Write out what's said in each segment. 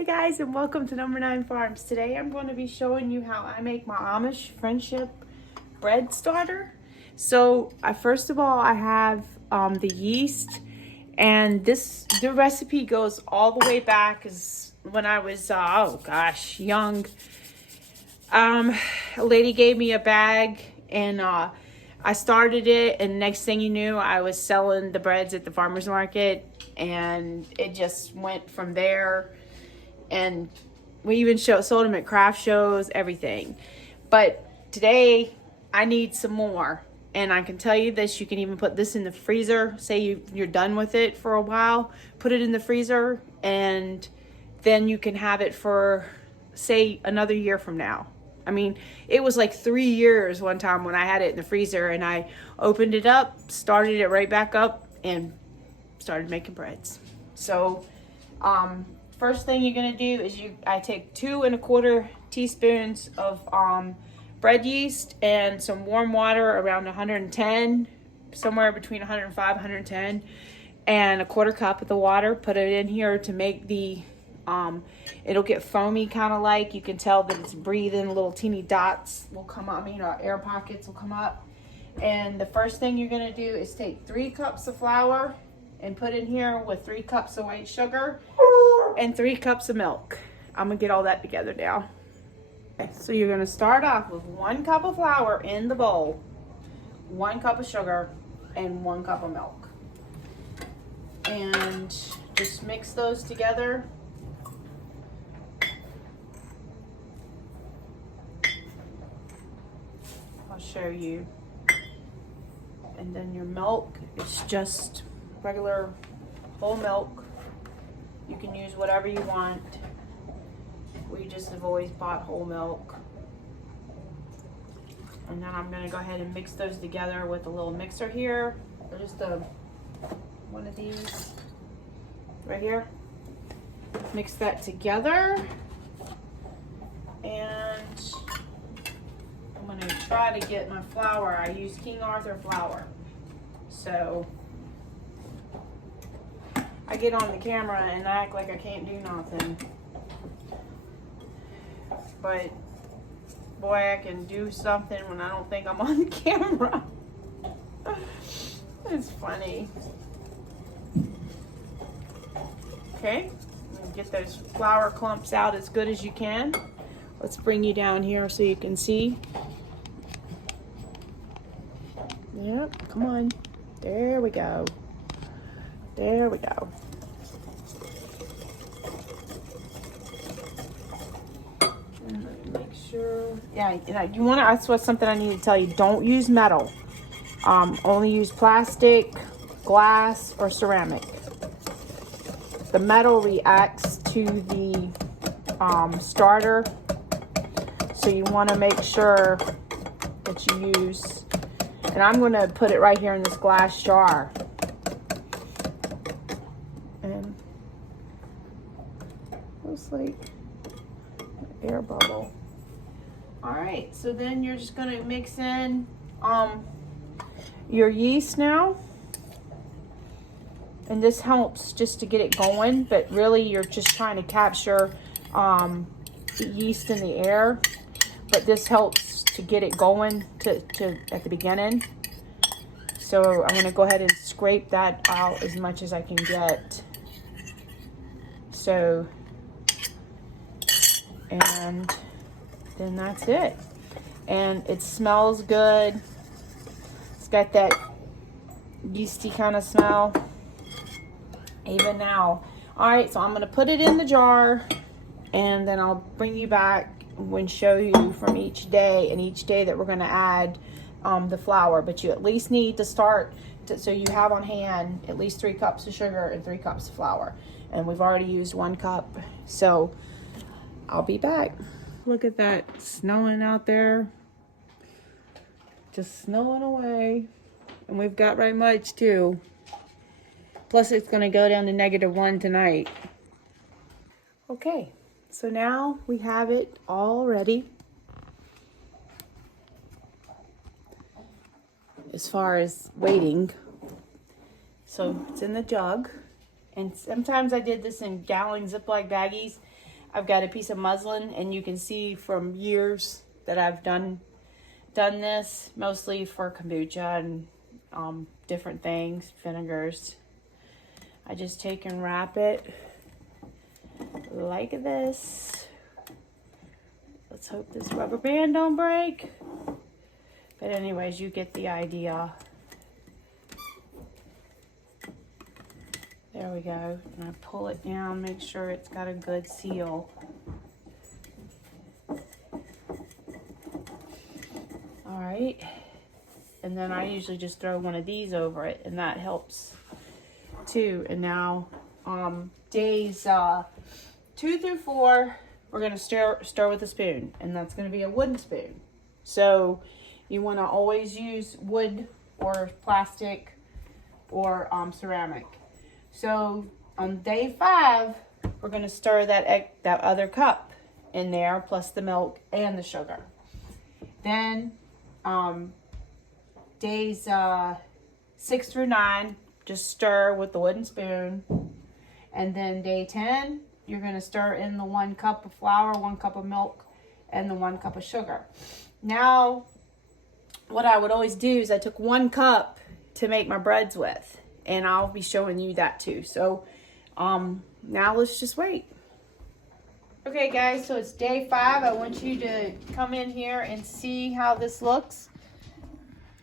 Hey guys, and welcome to Number 9 Farms. Today I'm going to be showing you how I make my Amish friendship bread starter. So first of all, I have the yeast, and the recipe goes all the way back as when I was young. A lady gave me a bag, and I started it, and next thing you knew, I was selling the breads at the farmer's market, and it just went from there. And we even sold them at craft shows, everything. But today I need some more. And I can tell you this, you can even put this in the freezer. Say you're done with it for a while, put it in the freezer, and then you can have it for, say, another year from now. I mean, it was like 3 years one time when I had it in the freezer, and I opened it up, started it right back up, and started making breads. So, first thing you're gonna do is I take 2 1/4 teaspoons of bread yeast and some warm water around 110, somewhere between 105 110, and 1/4 cup of the water. Put it in here to make the it'll get foamy, kind of like you can tell that it's breathing. Little teeny dots will come up, air pockets will come up. And the first thing you're gonna do is take 3 cups of flour and put in here with 3 cups of white sugar and 3 cups of milk. I'm gonna get all that together now. Okay, so you're gonna start off with 1 cup of flour in the bowl, 1 cup of sugar, and 1 cup of milk. And just mix those together. I'll show you. And then your milk is just regular whole milk. You can use whatever you want. We just have always bought whole milk. And then I'm gonna go ahead and mix those together with a little mixer here. Or just one of these right here. Mix that together. And I'm gonna try to get my flour. I use King Arthur flour. So I get on the camera and act like I can't do nothing. But boy, I can do something when I don't think I'm on the camera. It's funny. Okay, get those flour clumps out as good as you can. Let's bring you down here so you can see. Yep, come on. There we go. There we go. Make sure. Yeah, you want to. That's what something I need to tell you. Don't use metal. Only use plastic, glass, or ceramic. The metal reacts to the starter, so you want to make sure that you use. And I'm going to put it right here in this glass jar. And looks like an air bubble. All right, so then you're just going to mix in your yeast now. And this helps just to get it going, but really you're just trying to capture the yeast in the air. But this helps to get it going to at the beginning. So I'm gonna go ahead and scrape that out as much as I can get. So, and then that's it. And it smells good. It's got that yeasty kind of smell. Even now. All right, so I'm gonna put it in the jar, and then I'll bring you back and show you from each day, and each day that we're gonna add the flour. But you at least need to start so you have on hand at least 3 cups of sugar and 3 cups of flour. And we've already used 1 cup, so I'll be back. Look at that, snowing out there. Just snowing away. And we've got right much too. Plus it's gonna go down to -1 tonight. Okay, so now we have it all ready. As far as waiting. So it's in the jug. And sometimes I did this in gallon Ziploc baggies. I've got a piece of muslin, and you can see from years that I've done this, mostly for kombucha and different things, vinegars. I just take and wrap it like this. Let's hope this rubber band don't break. But anyways, you get the idea. There we go. And I pull it down, make sure it's got a good seal. All right. And then I usually just throw one of these over it, and that helps too. And now days 2 through 4, we're gonna stir with a spoon, and that's gonna be a wooden spoon. So you wanna always use wood or plastic or ceramic. So on day 5, we're gonna stir that other cup in there, plus the milk and the sugar. Then days 6 through 9, just stir with the wooden spoon. And then day 10, you're gonna stir in the 1 cup of flour, 1 cup of milk, and the 1 cup of sugar. Now, what I would always do is I took 1 cup to make my breads with, and I'll be showing you that too. So now let's just wait. Okay guys, so it's day 5. I want you to come in here and see how this looks.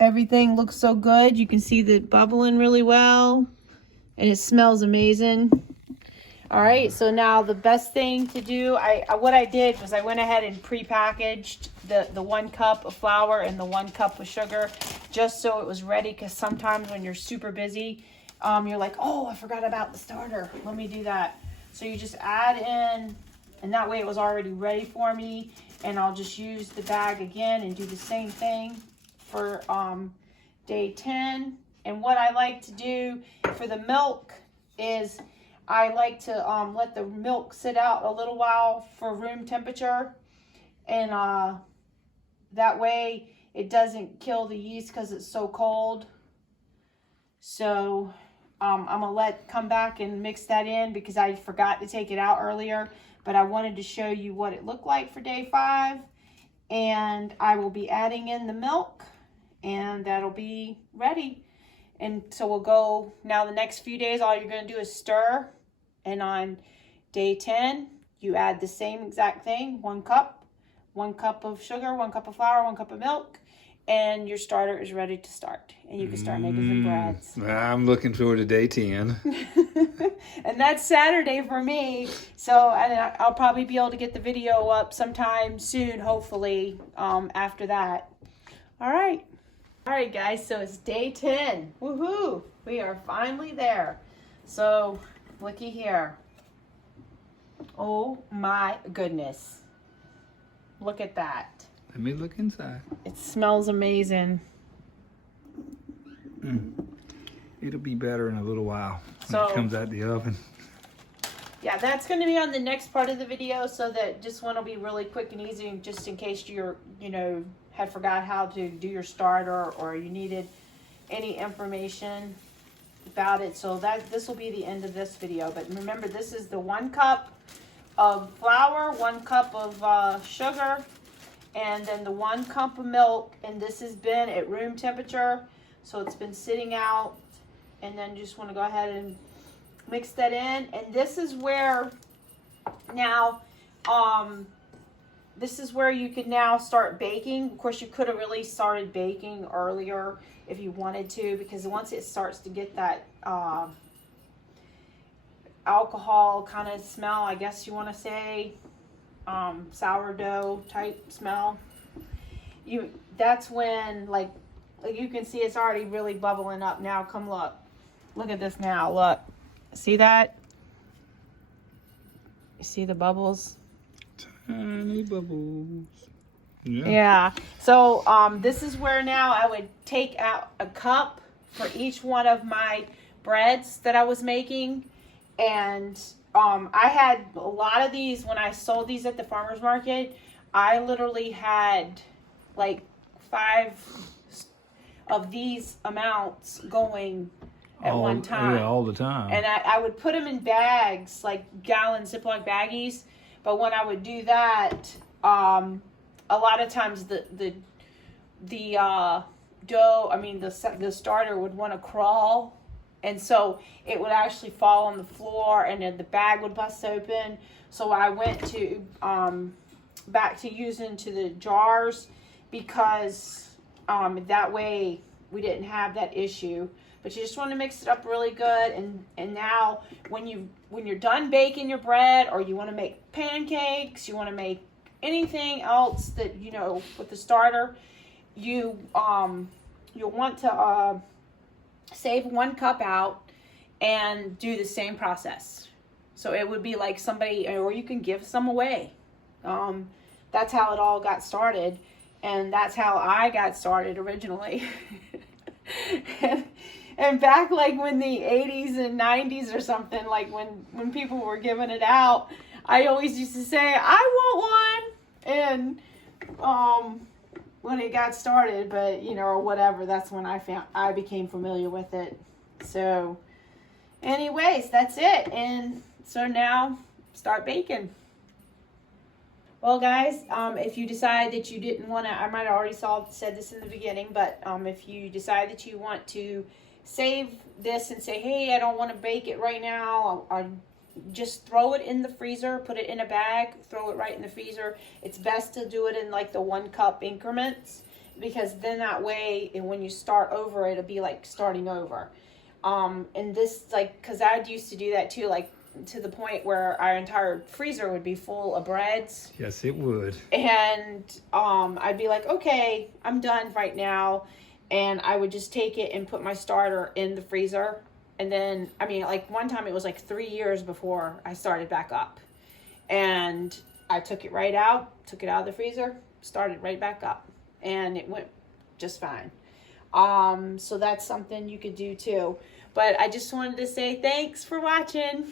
Everything looks so good. You can see the bubbling really well, and it smells amazing. All right, so now the best thing to do, what I did was I went ahead and pre-packaged the 1 cup of flour and the 1 cup of sugar, just so it was ready, because sometimes when you're super busy, you're like, oh, I forgot about the starter. Let me do that. So you just add in, and that way it was already ready for me, and I'll just use the bag again and do the same thing for day 10. And what I like to do for the milk is I like to let the milk sit out a little while for room temperature, and that way it doesn't kill the yeast because it's so cold. So I'm gonna come back and mix that in because I forgot to take it out earlier, but I wanted to show you what it looked like for day 5. And I will be adding in the milk, and that'll be ready. And so we'll go, now the next few days, all you're gonna do is stir. And on day 10, you add the same exact thing, 1 cup of sugar, 1 cup of flour, 1 cup of milk, and your starter is ready to start. And you can start making some breads. I'm looking forward to day 10. And that's Saturday for me. So I'll probably be able to get the video up sometime soon, hopefully, after that. All right. All right, guys, so it's day 10. Woohoo! We are finally there. So, looky here. Oh my goodness. Look at that. Let me look inside. It smells amazing. It'll be better in a little while when So, it comes out the oven. Yeah, that's going to be on the next part of the video, so that this one will be really quick and easy, just in case you're, had forgot how to do your starter, or you needed any information about it. So this will be the end of this video. But remember, this is the 1 cup of flour, 1 cup of sugar, and then the 1 cup of milk. And this has been at room temperature, so it's been sitting out. And then you just want to go ahead and mix that in. And this is where now this is where you can now start baking. Of course, you could have really started baking earlier if you wanted to, because once it starts to get that alcohol kind of smell, I guess you want to say, sourdough type smell, that's when, like you can see it's already really bubbling up now. Come look at this now. Look, see that? You see the bubbles? Tiny bubbles. Yeah. So this is where now I would take out a cup for each one of my breads that I was making. And I had a lot of these when I sold these at the farmer's market. I literally had like 5 of these amounts going at one time. Yeah, all the time. And I would put them in bags, like gallon Ziploc baggies. But when I would do that, a lot of times the dough, I mean the starter would want to crawl, and so it would actually fall on the floor, and then the bag would bust open. So I went to back to using to the jars, because that way we didn't have that issue. But you just want to mix it up really good, and now when you're done baking your bread, or you want to make pancakes, you want to make anything else that with the starter, you'll want to save 1 cup out and do the same process. So it would be like somebody, or you can give some away. That's how it all got started, and that's how I got started originally. And back like when the 80s and 90s or something, like when people were giving it out, I always used to say, I want one. And when it got started, but or whatever, that's when I became familiar with it. So anyways, that's it. And so now start baking. Well, guys, if you decide that you didn't want to, I might have already said this in the beginning, but if you decide that you want to save this and say, hey, I don't want to bake it right now, I'll just throw it in the freezer, put it in a bag, throw it right in the freezer. It's best to do it in like the 1 cup increments, because then that way, when you start over, it'll be like starting over. And this, like, because I used to do that too, like, to the point where our entire freezer would be full of breads. Yes, it would. And I'd be like, okay, I'm done right now. And I would just take it and put my starter in the freezer. And then, I mean, like one time it was like 3 years before I started back up. And I took it right out, took it out of the freezer, started right back up. And it went just fine. So that's something you could do too. But I just wanted to say thanks for watching.